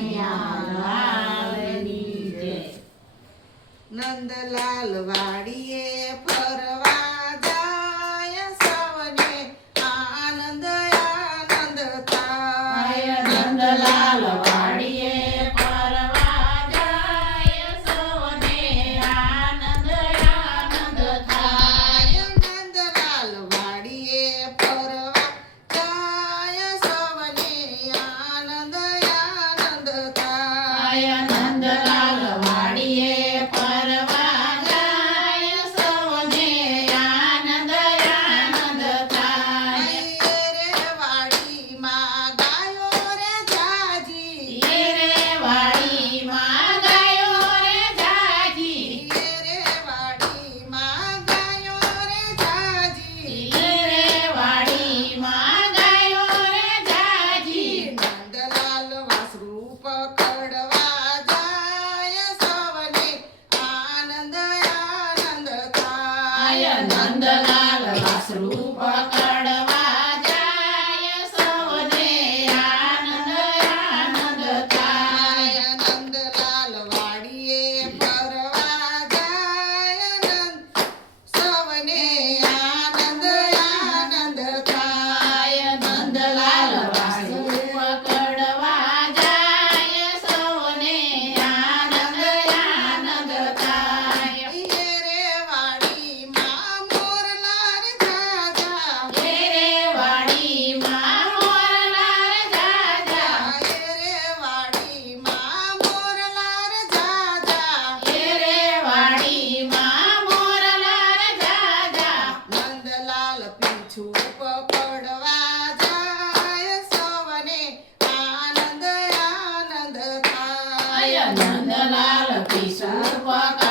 કનૈયાલાલની જય. નંદલાલ વાડીએ ફરવા જાય સૌને આનંદ આનંદ થાય. નંદલાલ વાડીએ ફરવા જાય સૌને આનંદ આનંદ થાય. નંદલાલ વાડીએ ફરવા જાય સૌને આનંદ આનંદ થાય. નંદલાલ વાડીએ ફરવા જાય સૌને આનંદ આનંદ થાય. રે વાડીમાં ગાયો રે જાજી. રે વાડીમાં ગાયો રે જાજી. રે વાડીમાં ગાયો રે જાજી. રે વાડીમાં ગાયો રે જાજી. નંદલાલ વાસરું પકડવા જાય સૌને આનંદ આનંદ થાય. નંદલાલ વાસરું પકડવા જાય સૌને આનંદ આનંદ થાય. નંદલાલ વાડીએ ફરવા જાય સૌને આનંદ આનંદ થાય. નંદલાલ વાસરું પકડવા જાય સૌને આનંદ આનંદ થાય. રે વાડીમાં મોરલા રે જાજા. રે વાડીમાં મોરલા રે જાજા. રે વાડીમાં મોરલા રે જાજા. રે વાડીમાં મોરલા રે જાજા. નંદલાલ પીછું પકડવા જાય સૌને આનંદ આનંદ થાય. નંદલાલ પીછું પકડવા